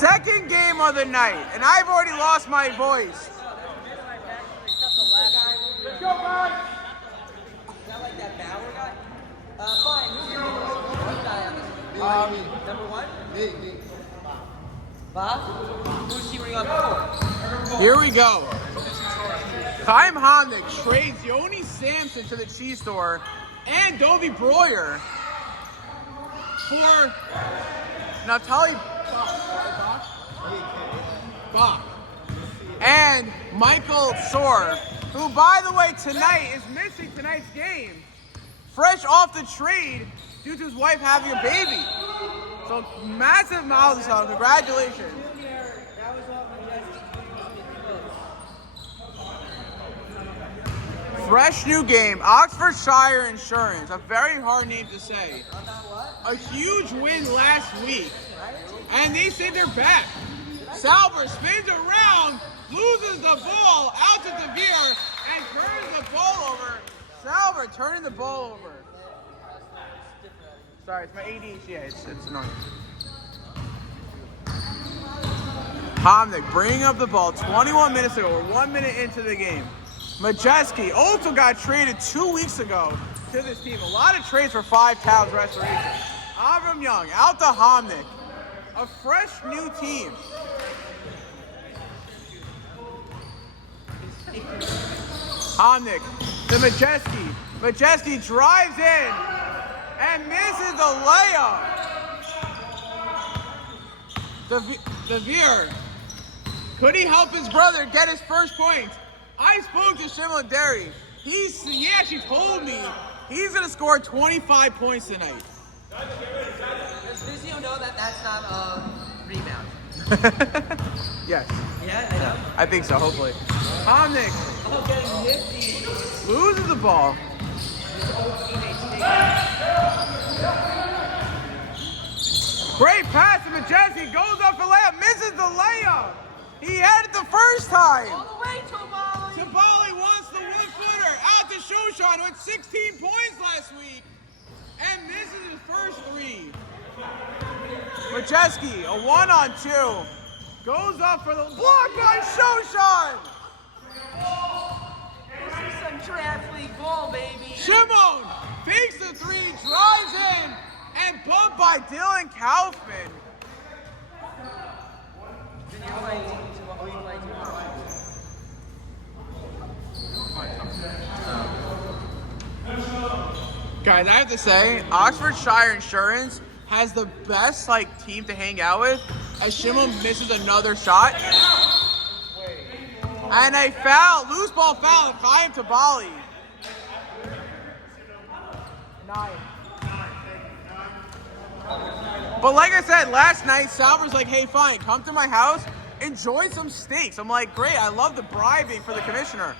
Second game of the night, and I've already lost my voice. Let's go, guys! Is that like that Bauer guy? Fine. Who's your one guy on this one? Number one? Me. Bob? Who's he ring up for? Here we go. Chaim Homnick trades Yoni Sampson to the cheese store and Dovie Breuer for Natalie Bach and Michael Soar, who, by the way, tonight is missing tonight's game, fresh off the trade due to his wife having a baby. So massive milestone. Congratulations. Fresh new game, Oxfordshire Insurance, a very hard name to say. A huge win last week, and they say they're back. Salver spins around, loses the ball out to DeVere, and turns the ball over. Salver turning the ball over. Sorry, it's my ADHD. Yeah, it's annoying. Homnick bringing up the ball 21 minutes ago. We're 1 minute into the game. Majeski also got traded 2 weeks ago to this team. A lot of trades for 5 Towns restoration. Avram Young out to Homnick. A fresh new team. Homnick to Majeski. Majeski drives in and misses the layup. DeVere. Could he help his brother get his first point? I spoke to Shimon Derry. He actually told me he's going to score 25 points tonight. Does Vizio know that that's not a rebound? Yes. Yeah, I know. I think so, hopefully. Homnick Oh, getting nifty. loses the ball. His old teammates. Great pass to Majeski. Goes up for layup. Misses the layup. He had it the first time. All the way, Tomali. Tabali wants the one-footer. Out to Shoshan with 16 points last week. And misses his first three. Majeski, a 1-on-2. Goes up for the block on Shoshan. This is some draft league ball, baby. Shimon fakes the three, drives in, and bumped by Dylan Kaufman. Then you're playing team. Who are you playing team? Guys, I have to say, Oxfordshire Insurance has the best team to hang out with, as Shimon misses another shot. And a foul, loose ball foul, Chaim Tabali. 9. But like I said, last night, Salver's like, hey, fine, come to my house, enjoy some steaks. I'm like, great, I love the bribing for the commissioner.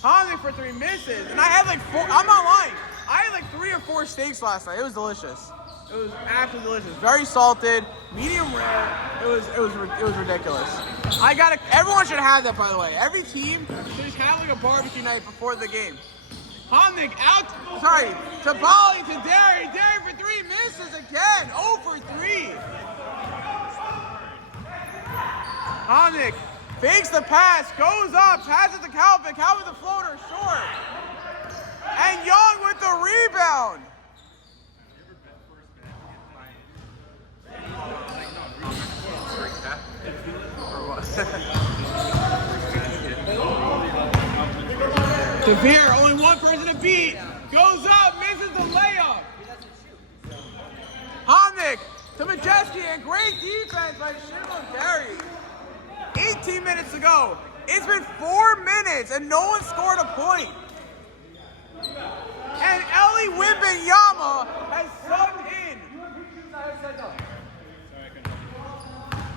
Homnick for 3 misses, and I had 4, I'm not lying, I had 3 or 4 steaks last night. It was delicious. It was absolutely delicious. Very salted, medium rare. It was ridiculous. Everyone should have that, by the way. Every team should just have a barbecue night before the game. Homnick out, Tabali to Derry. Derry for 3, misses again. 0 for 3. Homnick fakes the pass, goes up, passes to Calvin. Calvin the floater, short. And Young with the rebound. DeVere, only one person to beat. Goes up, misses the layup. Homnick to Majeski, and great defense by Shimon Derry. 18 minutes to go. It's been 4 minutes and no one scored a point. And Eli Wimbenyama has subbed in.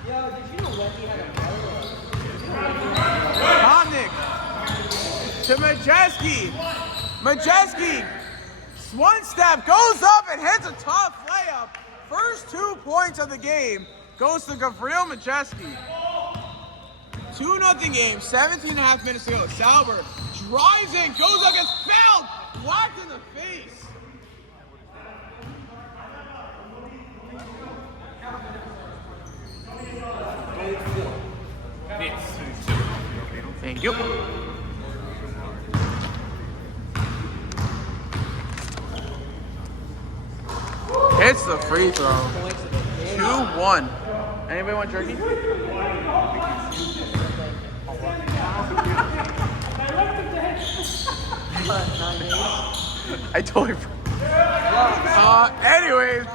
Yo, did you know Wendy had a Homnick to Majeski. Majeski, one step, goes up and hits a tough layup. First 2 points of the game goes to Gavril Majeski. 2-0 game, 17.5 minutes to go. Salver drives in, goes up, gets fouled, blocked in the face. Thank you. Hits the free throw. 2-1. Anybody want jerky? I totally. Anyways.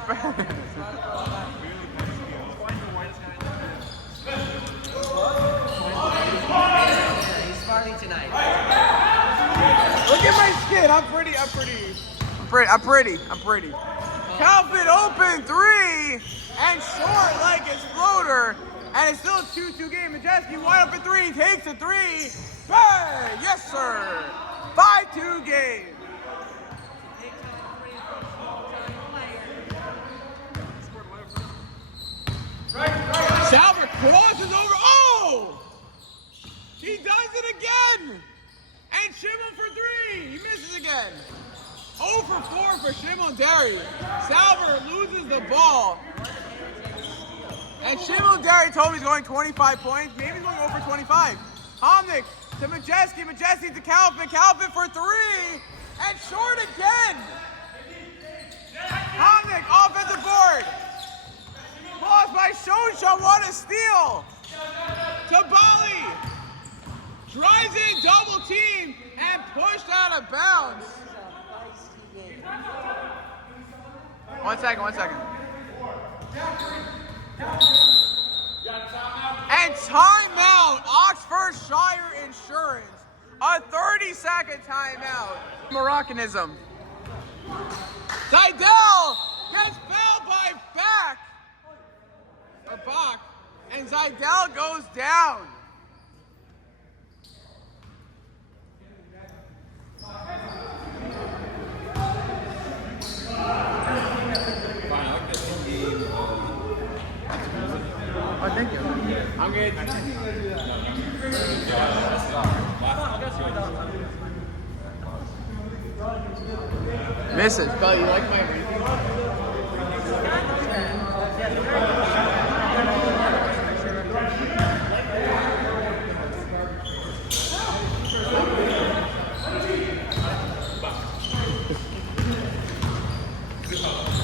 He's smiling tonight. Look at my skin. I'm pretty. Calvin open three and short like his floater, and it's still a 2-2 game. Majeski wide open three, takes a three. Bang! Yes, sir. 5-2 game. Salver crosses over. Oh! He does it again! And Schimmel for three. He misses again. 0 for 4 for Schimmel Derry. Salver loses the ball. And Schimmel Derry told me he's going 25 points. Maybe he's going over 25. Homnick to Majeski. Majeski to Calvin. Calvin for three. And short again. Homnick, offensive board. Lost by Shosha. What a steal. Tabali drives in, double team, and pushed out of bounds. 1 second. And timeout, Oxfordshire Insurance. A 30-second timeout. Moroccanism. Zidell gets fouled by Bach. And Zidell goes down. Oh, thank you. I'm good. Misses. Bell, you like my ranking?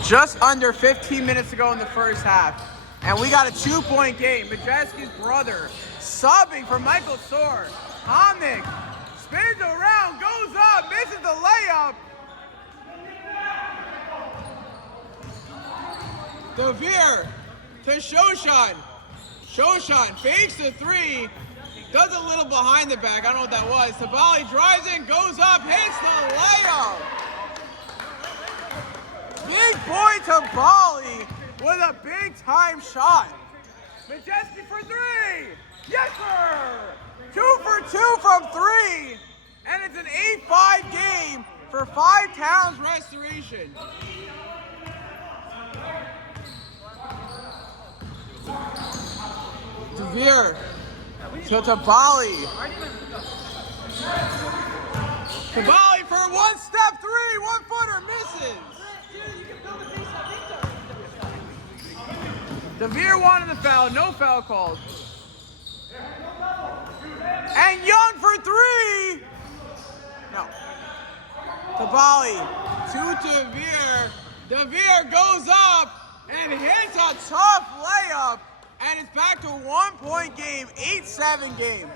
Just under 15 minutes to go in the first half. And we got a 2-point game. Majeski's brother subbing for Michael Soar. Homnick spins around, goes up, misses the layup. DeVere to Shoshan. Shoshan fakes the three. Does a little behind the back. I don't know what that was. Tabali drives in, goes up, hits the layup. Big boy Tabali with a big time shot. Majeski for three. Yes, sir. 2 for 2 from three. And it's an 8-5 game for 5 Towns Restoration. DeVere to Tabali. Tabali for a one-step three. 1-footer misses. DeVere wanted the foul, no foul called. And Young for three. No. Tabali to DeVere. DeVere goes up and hits a tough layup. And it's back to a 1-point game, 8-7 game.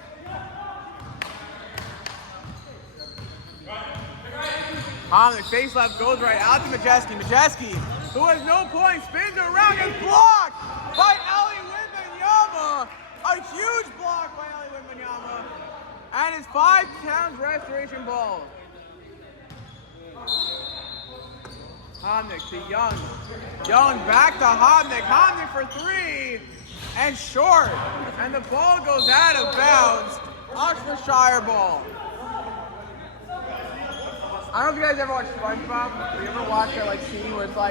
The face left goes right out to Majeski. Majeski, who has no point, spins around and blocked by Ali Wembanyama. A huge block by Ali Wembanyama. And it's 5 Towns Restoration ball. Homnick to Young. Young back to Homnick. Homnick for three. And short. And the ball goes out of bounds. Oxfordshire ball. I don't know if you guys ever watched SpongeBob. You ever watch that scene where it's the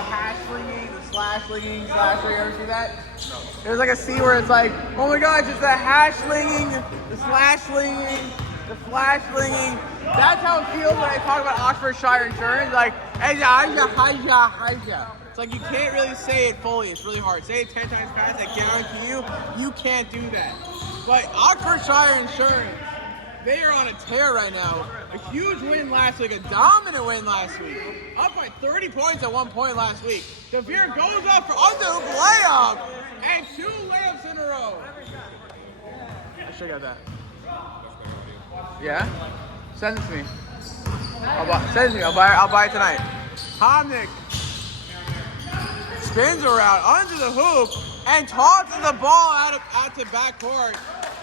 hash slinging, the slash slinging, slash slinging? Ever see that? No. There's a scene where it's oh my gosh, it's the hash slinging, the slash slinging, the flash slinging. That's how it feels when I talk about Oxfordshire Insurance. It's you can't really say it fully. It's really hard. Say it 10 times fast. I guarantee you can't do that. But Oxfordshire Insurance They are on a tear right now. A huge win last week, a dominant win last week. Up by 30 points at one point last week. DeVere goes up for underhook layup, and 2 layups in a row. I should have got that. Yeah? Send it to me. Send it to me. I'll buy it tonight. Homnick spins around under the hoop and tosses the ball out to backcourt,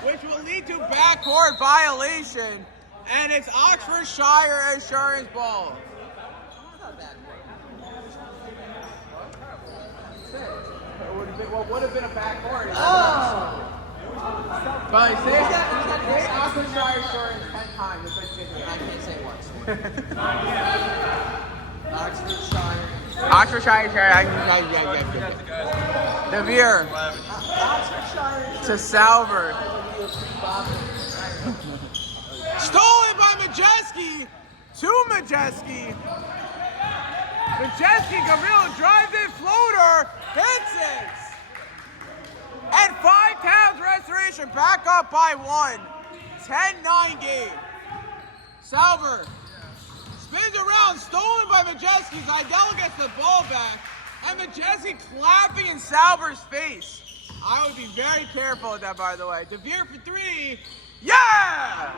which will lead to backcourt violation, and it's Oxfordshire Insurance ball. What would have been a backcourt? Oh! But say Oxfordshire Insurance 10 times. It's like 50. I can't say it once. Oxfordshire. Oxfordshire Insurance. DeVere. Oxfordshire. To Salver. Stolen by Majeski. To Majeski. Majeski, Gabriel drives in, floater, hits it. And 5 times restoration, back up by 1. 10-9 game. Salver spins around, stolen by Majeski. Zidell gets the ball back, and Majeski clapping in Salver's face. I would be very careful with that, by the way. DeVere for 3. Yeah!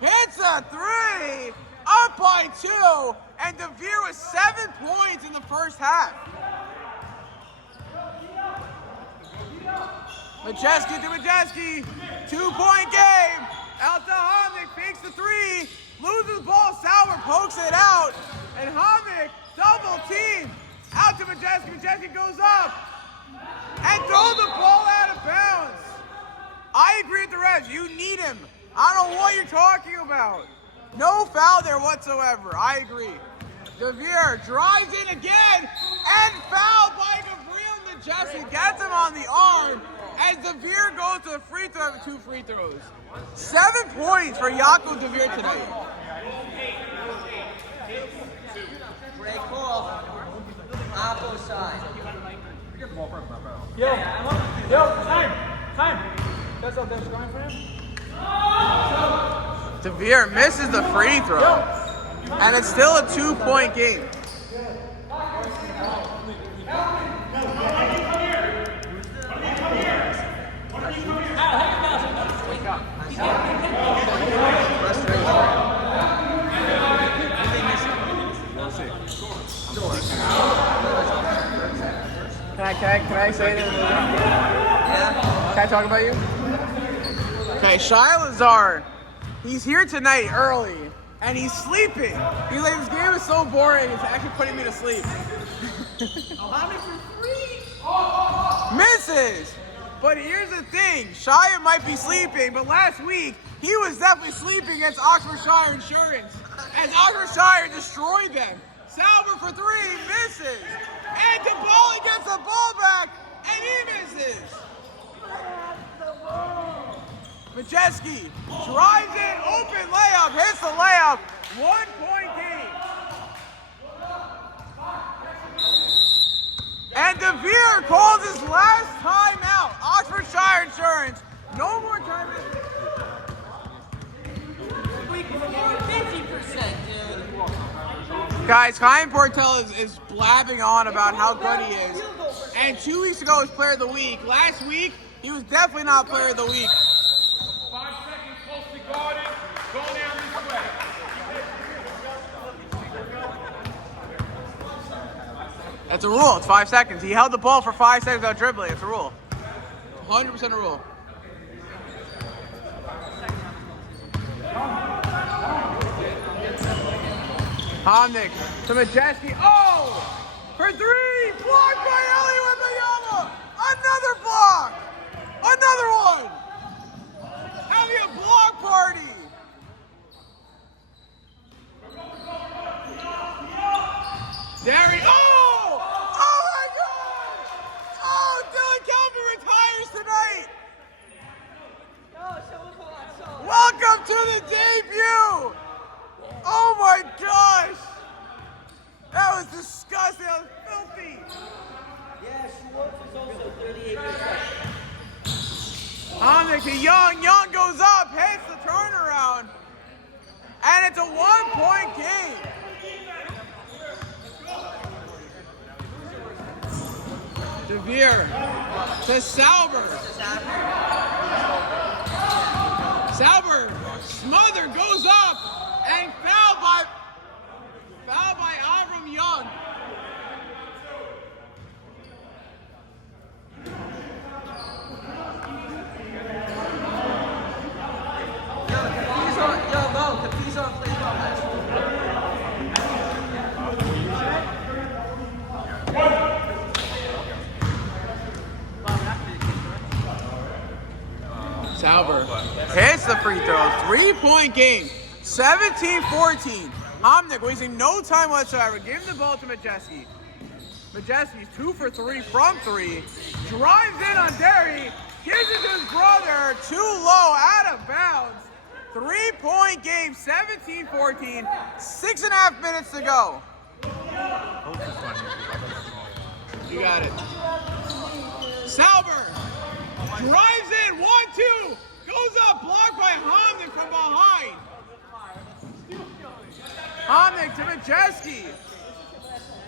Hits a 3. Up by 2. And DeVere with 7 points in the first half. Majeski to Majeski. 2-point game. Out to Homnick. Fakes the 3. Loses the ball. Sauer pokes it out. And Homnick double team. Out to Majeski. Majeski goes up. And throws the ball out of bounds. I agree with the refs. You need him. I don't know what you're talking about. No foul there whatsoever. I agree. DeVere drives in again and fouled by Gabriel Majeski. Gets him on the arm as DeVere goes to the free throw with 2 free throws. 7 points for Jakob DeVere tonight. Great call. Oppo side. Yo, time. That's out there scoring for him. DeVere misses the free throw, and it's still a 2-point game. Can I say that? Yeah. Can I talk about you? Okay, Shai Lazar, he's here tonight early, and he's sleeping. He's like, this game is so boring, it's actually putting me to sleep. Misses! But here's the thing, Shia might be sleeping, but last week, he was definitely sleeping against Oxfordshire Insurance, as Oxfordshire destroyed them. Sauber for 3, misses! And Tabali gets the ball back, and he misses! Majeski drives in, open layup, hits the layup, 1-point game. And DeVere calls his last time out. Oxfordshire Insurance, no more time. 50%, dude. Guys, Chaim Portel is blabbing on about how good he is. And 2 weeks ago he was Player of the Week. Last week, he was definitely not Player of the Week. 5 seconds, closely guarded. Go down this way. That's a rule. It's 5 seconds. He held the ball for 5 seconds without dribbling. It's a rule. 100% a rule. Homnick to Majeski. Oh! For 3! Blocked by Ellie Wembanyama! Another block! Another one! Having a block party! Derry. Oh! Oh my God! Oh, Dylan Calvin retires tonight! Welcome to the debut! Oh my gosh! That was disgusting. That was filthy. Yeah, Schwartz is also 38%. Homnick to Young. Young goes up, hits the turnaround, And it's a 1-point game. DeVere to Sauber. Sauber, smother, goes up, and fouled by Avram Young. Sauber hits the free throw. 3-point game. 17-14. Homnick wasting no time whatsoever. Give the ball to Majeski. Majeski's 2 for 3 from 3. Drives in on Derry. Gives it to his brother. Too low, out of bounds. 3-point game. 17-14. 6.5 minutes to go. You got it. Sauber drives in, 1-2, goes up, blocked by Homnick from behind. Homnick to Majeski.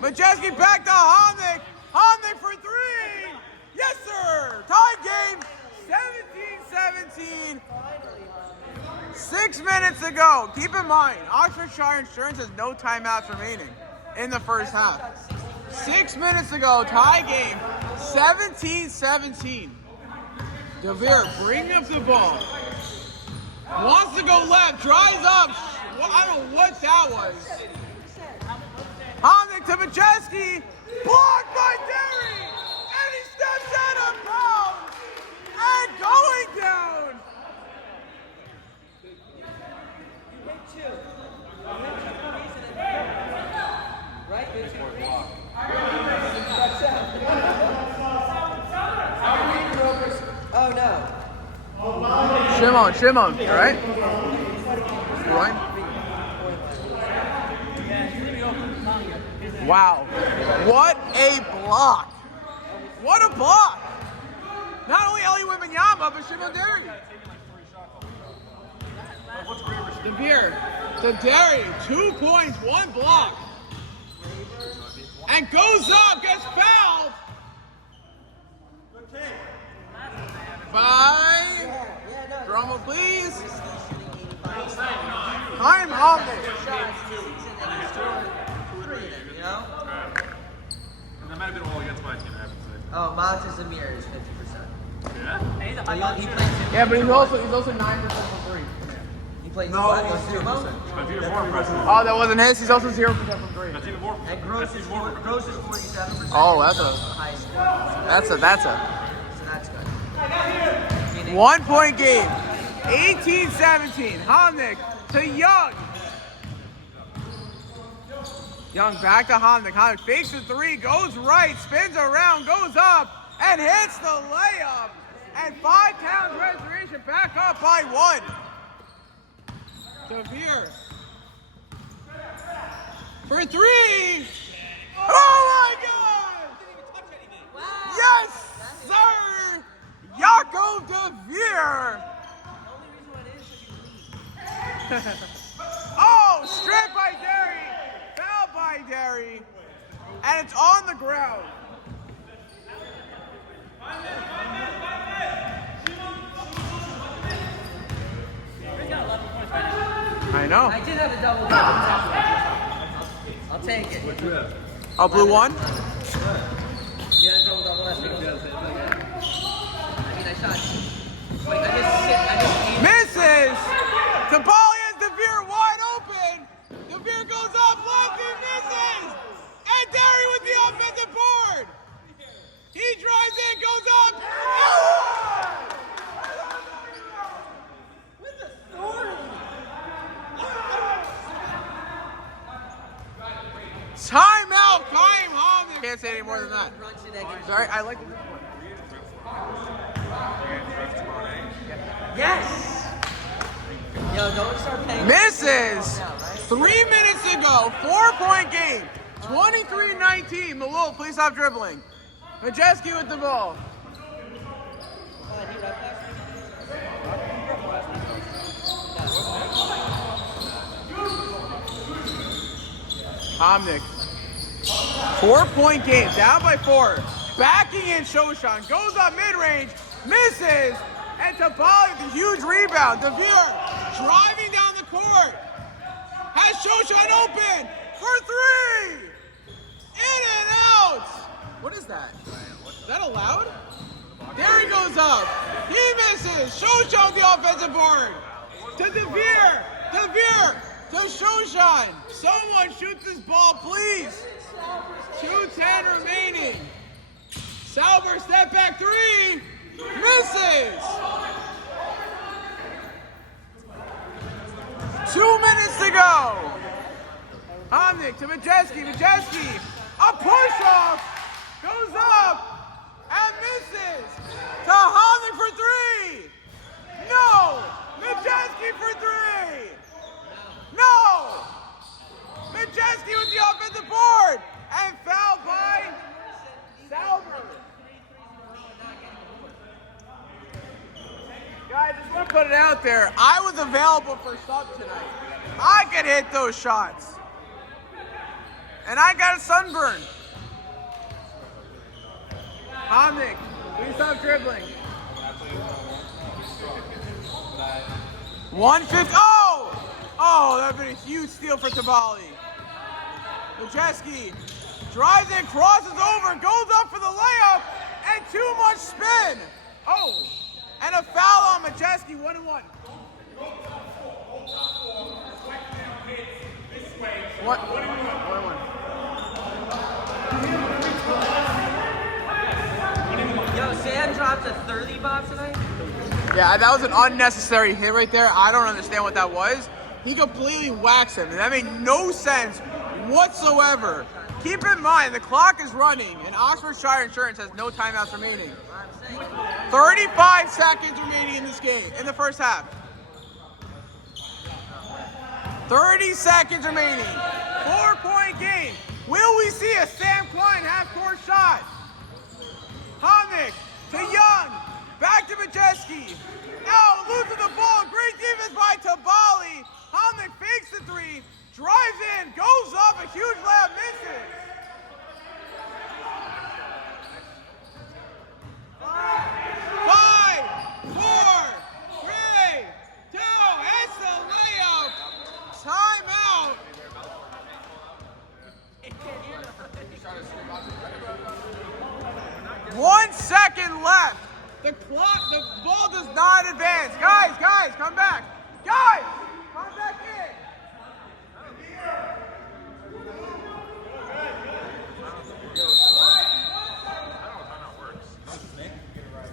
Majeski back to Homnick. Homnick for 3. Yes, sir. Tie game, 17-17. 6 minutes to go. Keep in mind, Oxfordshire Insurance has no timeouts remaining in the first half. 6 minutes to go. Tie game, 17-17. DeVere bringing up the ball. Wants to go left. Drives up. Well, I don't know what that was. Homnick to Majeski. Blocked by Derry. And he steps out of bounds. And going down. Right? Oh no. Shimon, all right? Right? Wow. What a block. What a block. Not only Eli Wembanyama, but Shimon Derry. DeVere to Derry. 2 points, 1 block. And goes up, gets fouled. By drummer, please. I'm humble. You know? And that might have been all against my team, I have to say. Oh, Montes Amir is 50%. Yeah? He plays Yeah, but he's also 9% from 3. He plays That's even more impressive. Oh, that wasn't his. He's also 0% from 3. That's even more. And Gross is 47%. Oh, that's the highest score. that's a So that's good. 1-point game. 18-17. Homnick to Young. Young back to Homnick. Homnick fakes the 3, goes right, spins around, goes up, and hits the layup. And 5 Towns Restoration back up by 1. DeVere for 3. Oh my God! Yes, sir! Jakob DeVere. Oh, stripped by Derry, fouled by Derry, and it's on the ground. I know. I did have a double. I'll take it. Oh, blue 1? You had a double last week. I mean, I shot. Wait, I just Misses! Tabalia's DeVere wide open! DeVere goes up left, he misses! And Derry with the offensive board! He drives in, goes up! Timeout, Kaim Homnick. Can't say any more than that. Sorry, I like the Yes! Yo, don't start paying. misses! 3 minutes to go. 4-point game. 23-19. Malul, please stop dribbling. Majeski with the ball. Homnick. 4-point game, down by 4. Backing in Shoshan, goes up mid-range, misses, and Tabali with a huge rebound. DeVere driving down the court. Has Shoshan open for 3. In and out. What is that? Is that allowed? There he goes up. He misses. Shoshan with the offensive board. To DeVere. DeVere to Shoshan. Someone shoot this ball, please. 2:10 remaining. Sauber step back 3. Misses. 2 minutes to go. Homnick to Majeski. Majeski. A push-off. Goes up. And misses. To Homnick for 3. No. Majeski for 3. No. Majeski with the offensive board. And fouled by Sauber. Guys, just want to put it out there. I was available for sub tonight. I could hit those shots. And I got a sunburn. Homnick, please stop dribbling. 150. Oh! Oh, that would have been a huge steal for Tabali. Majeski drives in, crosses over, goes up for the layup, and too much spin. Oh, and a foul on Majeski, 1-1. What? 1-1. Yo, Sam dropped a 30 bomb tonight? Yeah, that was an unnecessary hit right there. I don't understand what that was. He completely whacks him, and that made no sense whatsoever. Keep in mind, the clock is running, and Oxfordshire Insurance has no timeouts remaining. 35 seconds remaining in this game, in the first half. 30 seconds remaining. 4-point game. Will we see a Sam Klein half-court shot? Homnick to Young. Back to Majeski. Now losing the ball. Great defense by Tabali. Homnick fakes the 3. Drives in. Goes up. A huge layup. Misses. 5, 4, 3, 2. It's the layup. Timeout. 1 second left. The ball does not advance. Guys, come back. Guys, come back in.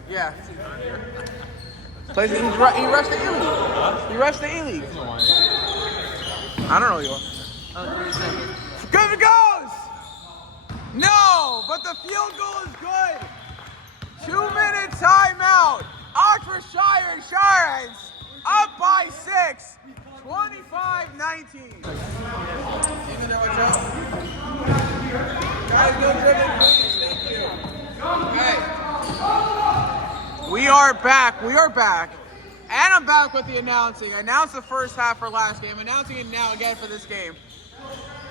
Yeah. He rushed the E-League. He rushed the E-League. I don't know you are. Oh, 3 seconds. Good it goes! No, but the field goal is good. 2-minute timeout. Oxfordshire Insurance up by 6. 25-19. Guys, no dribbling, please. Thank you. Okay. We are back. And I'm back with the announcing. I announced the first half for last game. Announcing it now again for this game.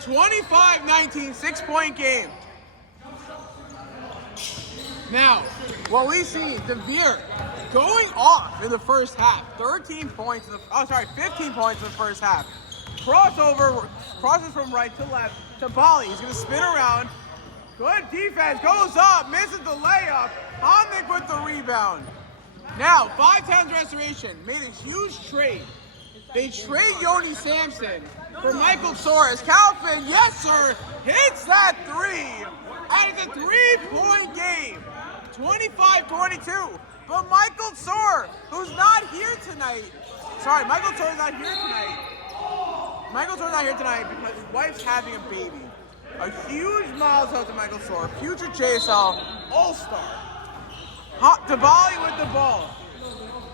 25-19, 6-point game. Now, what we see, DeVere going off in the first half. 15 points in the first half. Crosses from right to left to Bali. He's going to spin around. Good defense, goes up, misses the layup. Homnick with the rebound. Now, 5-10 restoration made a huge trade. They trade Yoni Sampson for Michael Torres. Calvin, yes sir, hits that 3. And it's a 3-point game. 25-22. But Michael Tsor, who's not here tonight. Sorry, Michael Tsor's not here tonight. Michael Tsor's not here tonight because his wife's having a baby. A huge milestone to Michael Tsor, future JSL All-Star. Tabali with the ball.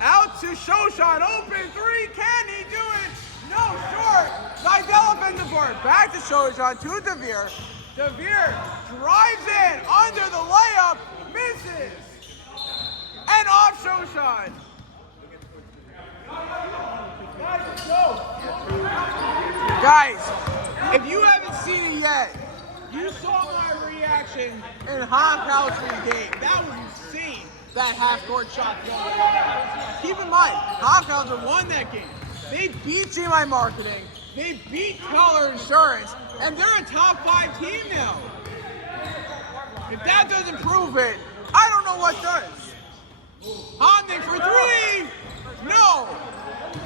Out to Shoshan, open 3, can he do it? No, short. Seidel up in the board. Back to Shoshan, to DeVere. DeVere drives in, under the layup, misses. And off Shoshan. Guys, If you haven't seen it yet, you saw my reaction in Hopkins' game. That was insane, that half-court shot. Keep in mind, Hopkins won that game. They beat GMI Marketing, they beat Oxfordshire Insurance, and they're a top 5 team now. If that doesn't prove it, I don't know what does. Homnick for 3! No!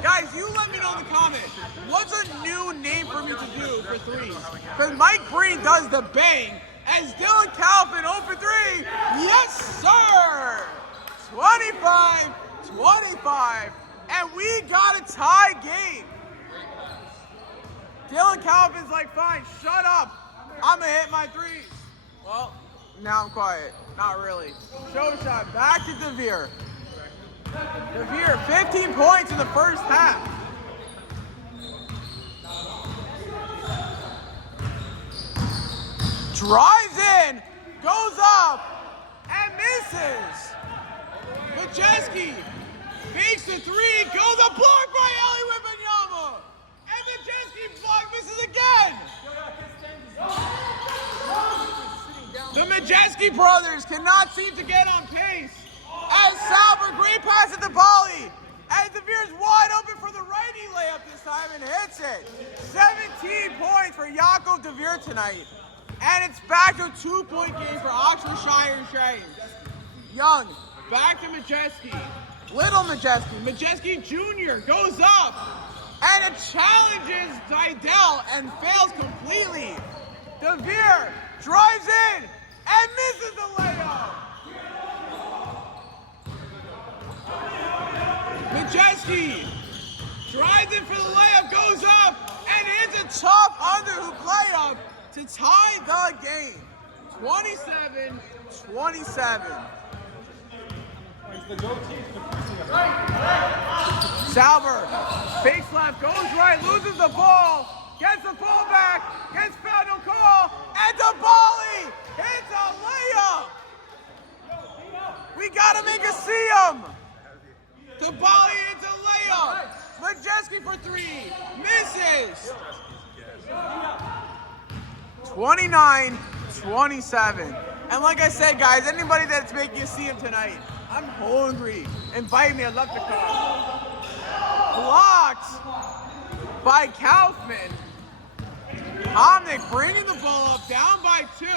Guys, you let me know in the comments. What's a new name for me to do for 3s? Because Mike Breen does the bang, as Dylan Calvin 0 for 3. Yes, sir! 25-25. And we got a tie game. Dylan Calvin's like, fine, shut up. I'm going to hit my 3s. Well, now I'm quiet. Not really. Show shot back to DeVere. DeVere, 15 points in the first half. Drives in, goes up, and misses. Majeski fakes the 3, goes a block by Eli Wembanyama. And Majeski block misses again. The Majeski brothers cannot seem to get on pace. As Sauber, great pass at the volley. And DeVere's wide open for the righty layup this time and hits it. 17 points for Jakob DeVere tonight. And it's back to a 2-point game for Oxfordshire Insurance. Young, back to Majeski. Little Majeski. Majeski Jr. goes up. And it challenges Dydell and fails completely. DeVere drives in and misses the layup. Majeski drives in for the layup, goes up, and hits a tough underhook layup to tie the game. 27-27. Sauber fakes left, goes right, loses the ball, gets the ball back, gets fouled, no call, and DeBali hits a layup. We gotta make a see him. DeBali hits a layup. Majeski for 3, misses. 29-27. And like I said, guys, anybody that's making you see him tonight, I'm hungry. Invite me, I'd love to come. Blocked by Kaufman. Homnick bringing the ball up, down by 2.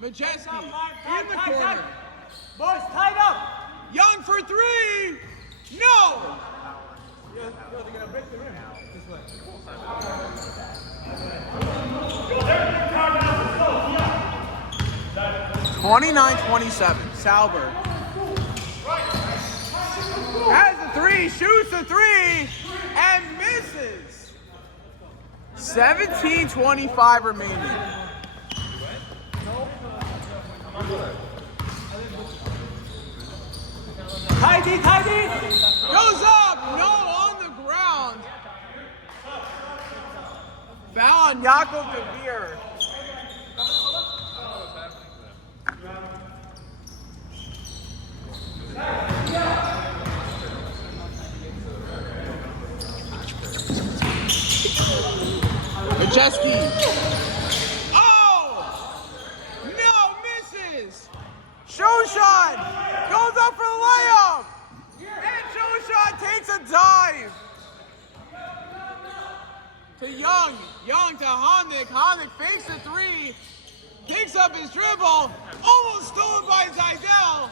Majeski in the corner. Boys, tied up. Young for 3. No! 29-27. Sauber has the 3, shoots the 3, and misses. 17-25 remaining. Tidy. Goes up, no, on the ground. Foul on Jakob DeVere. Majeski. Oh! No, misses! Shoshan goes up for the layup! And Shoshan takes a dive! To Young. Young to Homnick. Homnick fakes the 3. Picks up his dribble. Almost stolen by Dydell.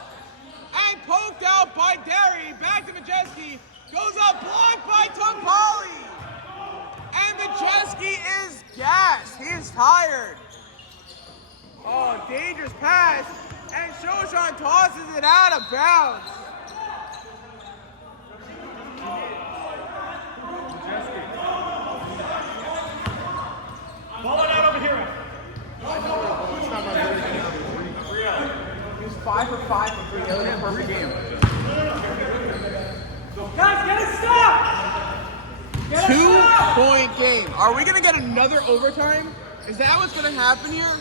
And poked out by Derry. Back to Majeski. Goes up, blocked by Tompali. And Majeski is gassed. He is tired. Oh, dangerous pass. And Shoshan tosses it out of bounds. Ball it out over here. He's 5 for 5 for 3. That was a perfect game. Guys, get it stopped. 2-point game. Are we going to get another overtime? Is that what's going to happen here?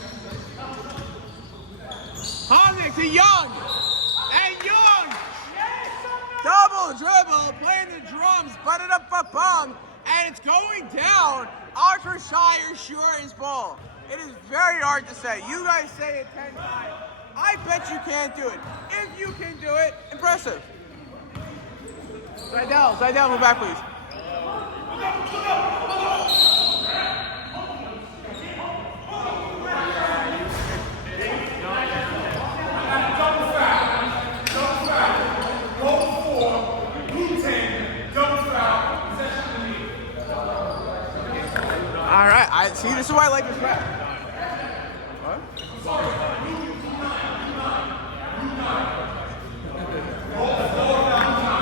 Homnick to Young. And Young. Double dribble, playing the drums, butted up a bum. And it's going down. Oxfordshire Insurance ball. It is very hard to say. You guys say it 10 times. I bet you can't do it. If you can do it, impressive. Seidel, move back, please. All right, I see. This is why I like this rep. What?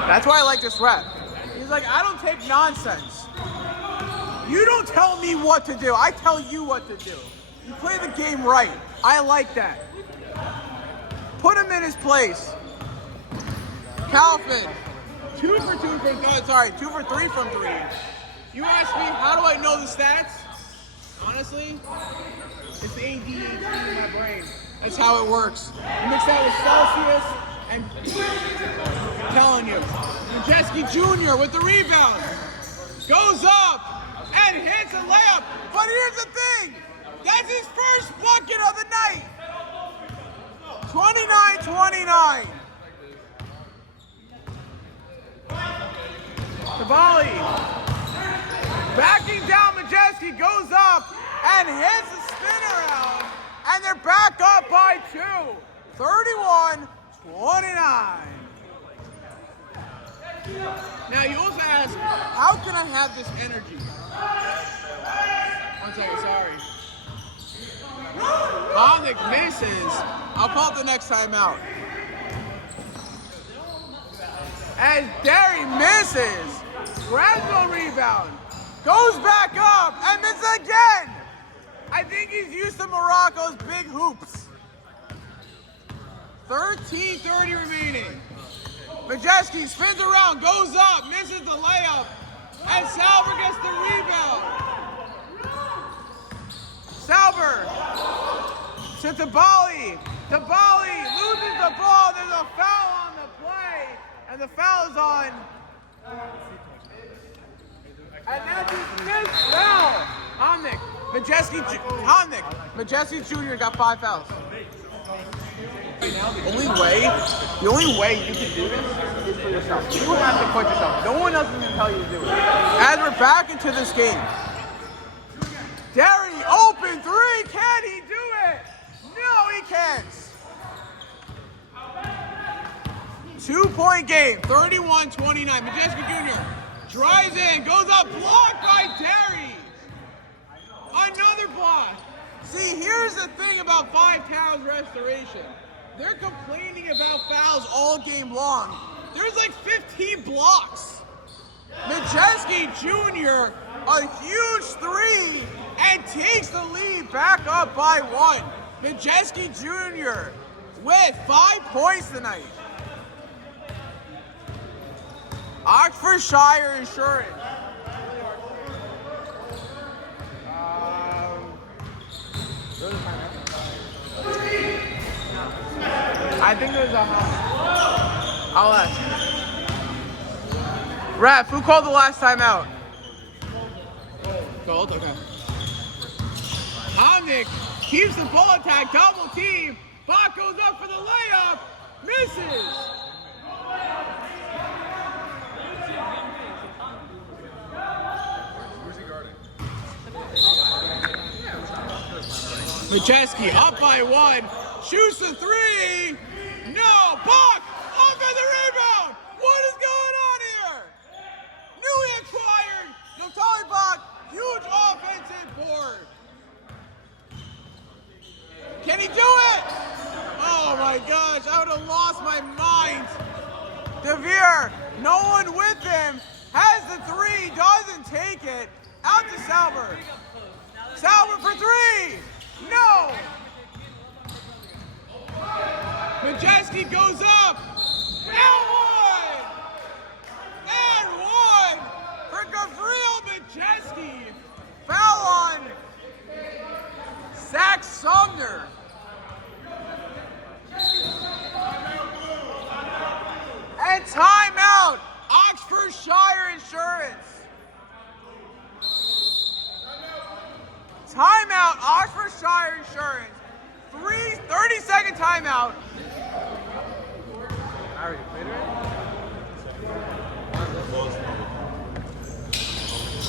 That's why I like this rep. He's like, I don't take nonsense. You don't tell me what to do. I tell you what to do. You play the game right. I like that. Put him in his place. Kaufman, 2 for 3 from 3. You ask me, how do I know the stats? Honestly, it's the ADHD in my brain. That's how it works. You mix that with Celsius, and I'm telling you. Majeski Jr. with the rebound. Goes up and hits a layup. But here's the thing. That's his first bucket of the night. 29-29. Tabali. Backing down, Majeski goes up and hits a spin around, and they're back up by 2. 31-29. Now you also ask, how can I have this energy? One second, sorry. Bondic misses. I'll call it the next time out. As Derry misses, grabs the rebound. Goes back up and misses again. I think he's used to Morocco's big hoops. 13:30 remaining. Majeski spins around, goes up, misses the layup, and Salver gets the rebound. Salver to Tabali. Tabali loses the ball. There's a foul on the play, and the foul is on. And that's his 5th foul. Homnick. Majeski Jr. got 5 fouls. The only way you can do this is for yourself. You have to put yourself. No one else is going to tell you to do it. As we're back into this game. Derry, open 3. Can he do it? No, he can't. 2-point game, 31-29. Majeski Jr. drives in, goes up, blocked by Derry. Another block. See, here's the thing about 5 Towns restoration. They're complaining about fouls all game long. There's like 15 blocks. Majeski Jr., a huge 3, and takes the lead back up by 1. Majeski Jr. with 5 points tonight. Oxfordshire Insurance. I think there's a I'll ask. Ref, who called the last time out? Gold? Okay. Homnick keeps the ball attack, double team. Bach goes up for the layup, misses. Majeski up by 1, shoots the 3. No, Bach up for the rebound. What is going on here? Newly acquired Natalie Bach, huge offensive board. Can he do it? Oh my gosh, I would have lost my mind. DeVere, no one with him, has the 3, doesn't take it. Out to Salver. Salver for 3. No! Majeski goes up. And 1 for Gabriel Majeski. Foul on Zach Sumner. And timeout, Oxfordshire Insurance. Oxfordshire Insurance. 30-second timeout.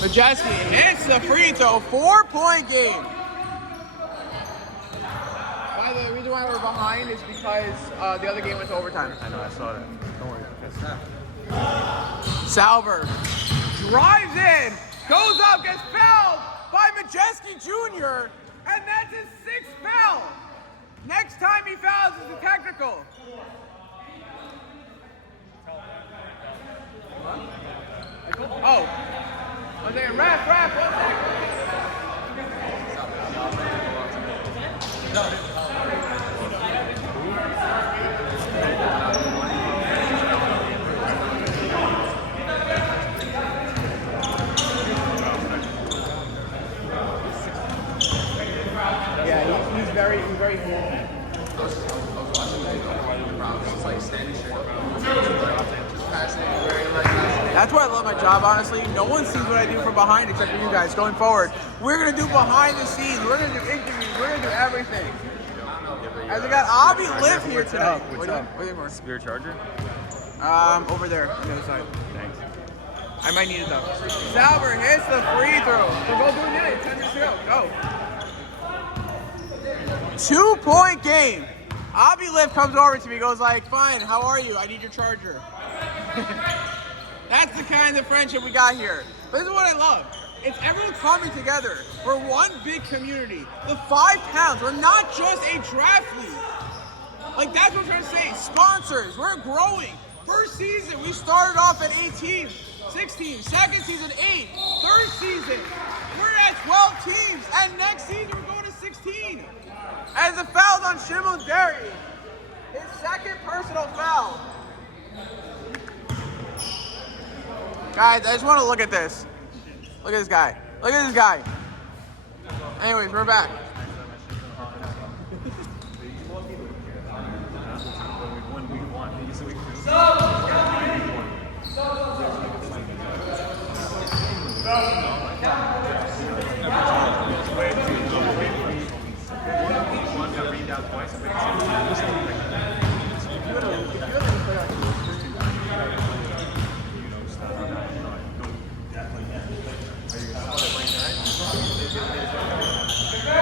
Majeski hits the free throw. 4-point game. By the way, the reason why we're behind is because the other game went to overtime. I know, I saw that. Don't worry. Salver drives in, goes up, gets fouled by Majeski Jr., and that's his 6th foul. Next time he fouls is a technical. Oh. One second, ref, 1 second. Yeah, he's very cool. That's why I love my job, honestly. No one sees what I do from behind except for you guys. Going forward, we're going to do behind the scenes. We're going to do interviews. We're going to do everything. As we got Avi Liv here tonight. What's up? Spear charger? Over there, on the other side. Thanks. I might need it though. Salver hits the free throw. So go do it. 10 minutes to go. Go. 2-point game. Avi Liv comes over to me, goes like, "Fine, how are you? I need your charger." That's the kind of friendship we got here. But this is what I love. It's everyone coming together. We're one big community. The 5 pounds, we're not just a draft league. Like, that's what I'm trying to say. Sponsors, we're growing. First season, we started off at 18, 16. Second season, 8. Third season, we're at 12 teams. And next season, we're going to 16. As the foul on Shimon Derry. His 2nd personal foul. Guys, I just want to look at this. Look at this guy. Look at this guy. Anyways, we're back.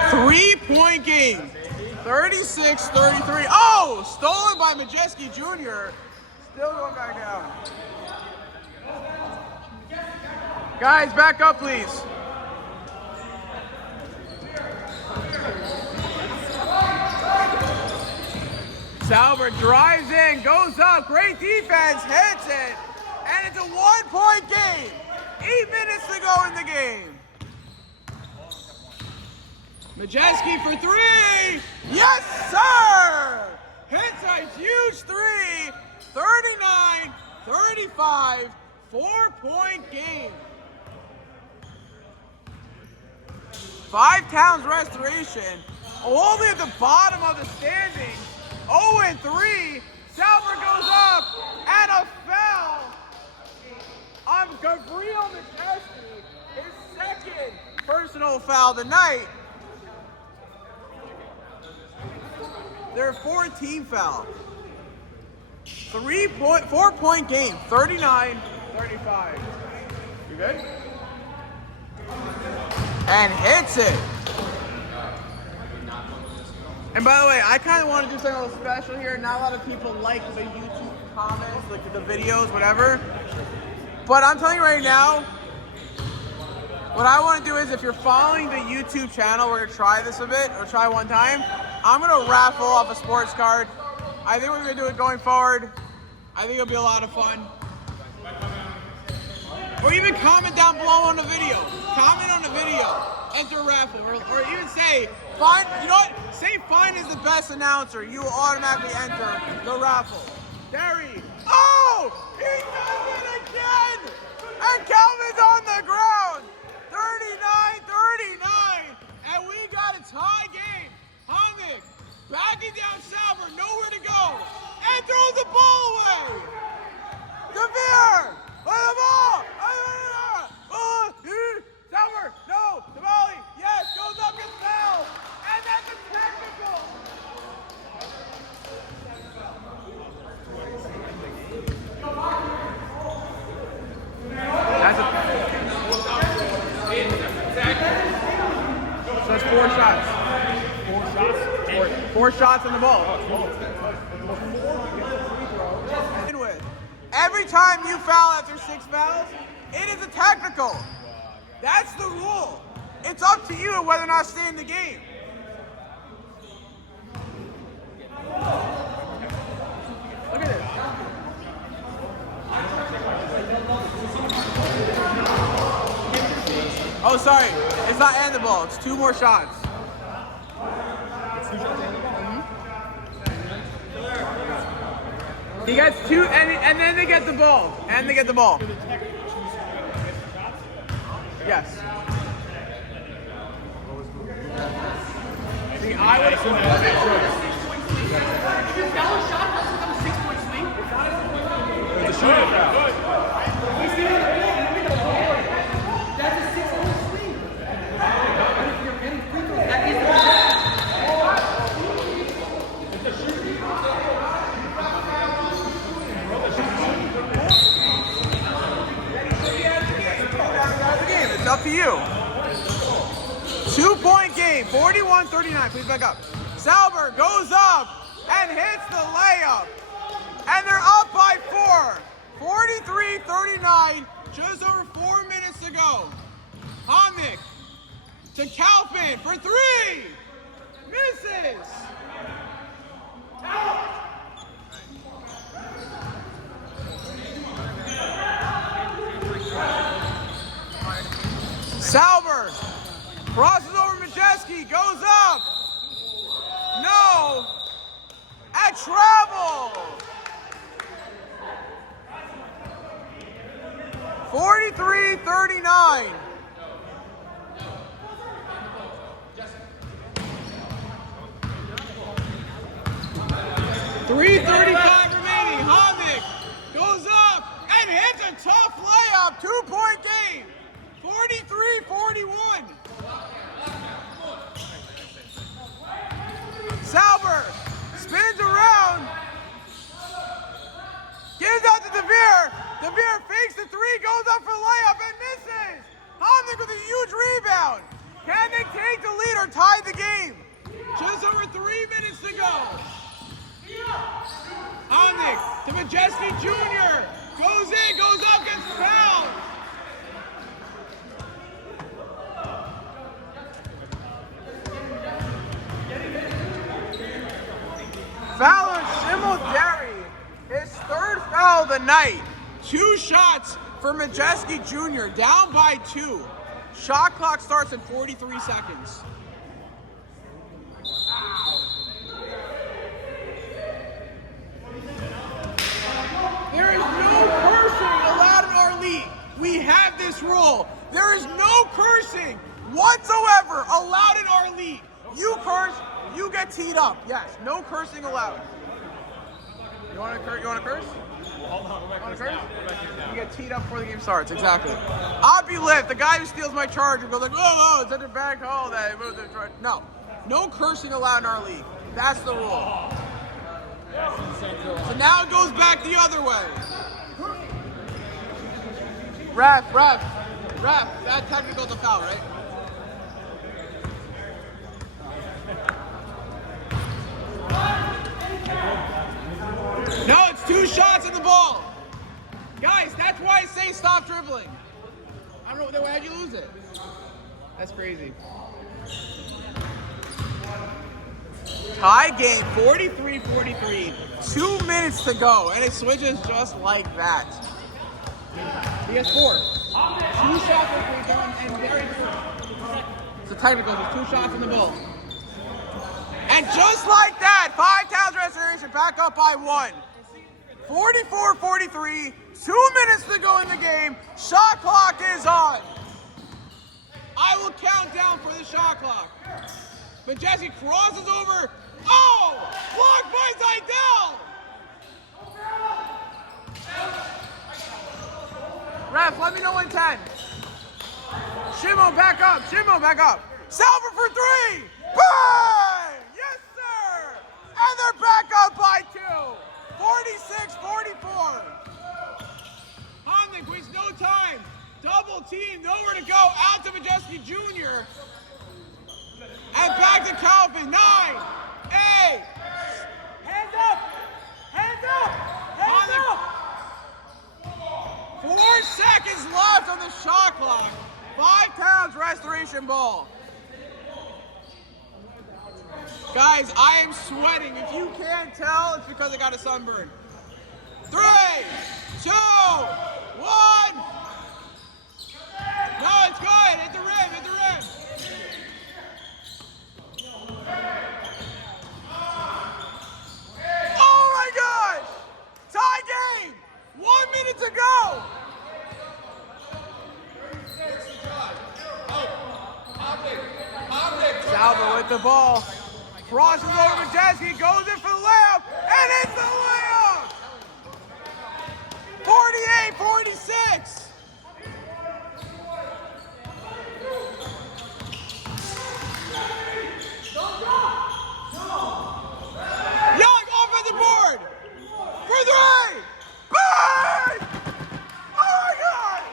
Three-point game. 36-33. Oh! Stolen by Majeski Jr. Still going back down. Guys, back up, please. Salver drives in, goes up, great defense, hits it, and it's a 1-point game. 8 minutes to go in the game. Majeski for 3. Yes, sir! Hits a huge 3. 39-35. 4-point game. 5 Towns Restoration. Only at the bottom of the standings. 0-3. Salver goes up. And a foul on Gabriel Majeski. His 2nd personal foul of the night. Their 4th-team foul. 4-point game. 39-35. You good? And hits it. And by the way, I kind of want to do something a little special here. Not a lot of people like the YouTube comments, like the videos, whatever. But I'm telling you right now, what I want to do is, if you're following the YouTube channel, we're going to try this a bit, or try one time. I'm going to raffle off a sports card. I think we're going to do it going forward. I think it'll be a lot of fun. Or even comment down below on the video. Comment on the video. Enter raffle. Or even say, Fine, you know what? Say Fine is the best announcer. You will automatically enter the raffle. Derry. Oh! He does it again! And Calvin's on the ground! 39-39. And we got a tie game. Hamik backing down Salver, nowhere to go. And throws the ball away. Devere! Play the ball! Salver, no! The volley, yes, goes up, gets fouled! And 4 shots on the ball. Every time you foul after 6 fouls, it is a technical. That's the rule. It's up to you whether or not to stay in the game. Look at this. Oh, sorry. It's not and the ball. It's 2 more shots. He gets 2, and then they get the ball. And they get the ball. Yes. See, I would have... If you foul a shot, does it become a 6-point swing? It's a shooting foul. That's a 6-point swing. And if you're getting free throws, that is the It's up to you. 2-point game, 41-39. Please back up. Sauber goes up and hits the layup. And they're up by 4. 43-39. Just over 4 minutes to go. Homnick to Kalpin for 3. Misses. Sauber crosses over Majeski, goes up. No. At travel. 43-39. .335 remaining. Homnick goes up and hits a tough layup. 2-point game. 43-41. Sauber spins around. Gives out to DeVere. DeVere fakes the 3, goes up for the layup and misses. Homnick with a huge rebound. Can they take the lead or tie the game? Just over 3 minutes to go. Homnick to Majeski Jr. Goes in, goes up, gets fouled. Fowler Shimmeldary, his 3rd foul of the night. 2 shots for Majeski Jr., down by 2. Shot clock starts in 43 seconds. There is no cursing allowed in our league. We have this rule. There is no cursing whatsoever allowed in our league. You curse, you get teed up. Yes, no cursing allowed. You want to curse? You want to curse? You get teed up before the game starts. Exactly. Oppie Lift, the guy who steals my charger, goes like, "Oh, it's such a bad call that it moved the charger." No, no cursing allowed in our league. That's the rule. So now it goes back the other way. Ref. That technical's a foul, right? No, it's 2 shots on the ball. Guys, that's why I say stop dribbling. I don't know, why'd you lose it? That's crazy. Tie game, 43-43. 2 minutes to go, and it switches just like that. He has 4. 2 shots on free throw, and very good. It's a technical, there's 2 shots on the ball. And just like that, 5 times restoration, back up by 1. 44-43, 2 minutes to go in the game. Shot clock is on. I will count down for the shot clock. But Jesse crosses over. Oh! Blocked by Zidell! Ref, let me know when 10. Shimmo, back up. Salver for 3! Bang! Yes, sir! And they're back up by 2. 46-44. Homnick wastes no time. Double team, nowhere to go. Out to Majeski Jr. And back to Calvin. 9, 8, the shot clock. 5 times restoration ball. Guys, I am sweating. If you can't tell, it's because I got a sunburn. 3, 2, 1. No, it's good. Hit the rim, hit the rim. Oh my gosh! Tie game! 1 minute to go! Salvo with the ball. Crosses over Majeski, goes in for the layup, and it's the layup! 48-46! Young off at the board! For 3! Bang! Oh my god!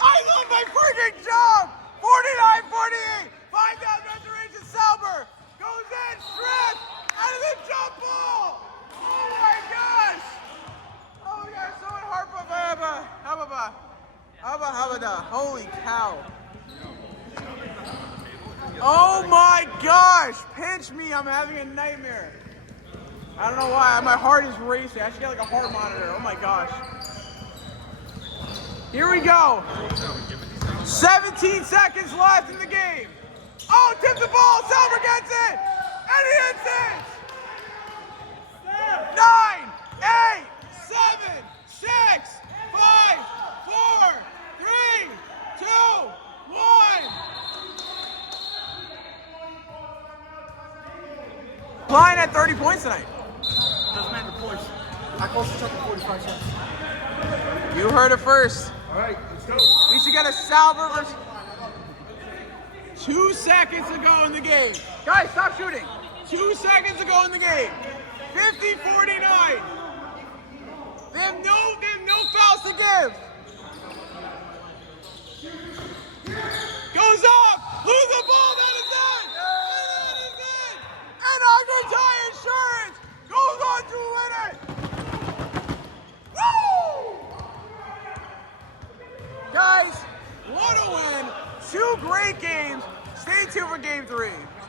I love my freaking job! 49-48! 5 down restoration, Salber! Goes in, strip! Out of the jump ball! Oh my gosh! Oh my gosh, someone harpa habada. Holy cow. Oh my gosh! Pinch me, I'm having a nightmare. I don't know why, my heart is racing. I should get like a heart monitor. Oh my gosh. Here we go. 17 seconds left in the game. Oh, tip the ball, Salver gets it! And he hits it! 9, 8, 7, 6, 5, 4, 3, 2, 1. Line at 30 points tonight. Doesn't matter the points. I close the check in 45 cents. You heard it first. All right, let's go. We should get a Salver versus... 2 seconds to go in the game. Guys, stop shooting. 2 seconds to go in the game. 50-49. They have no fouls to give. Goes up. Lose the ball. That is it. That is it. And Oxfordshire Insurance goes on to win it. Woo! Guys, what a win. 2 great games. Stay tuned for game 3.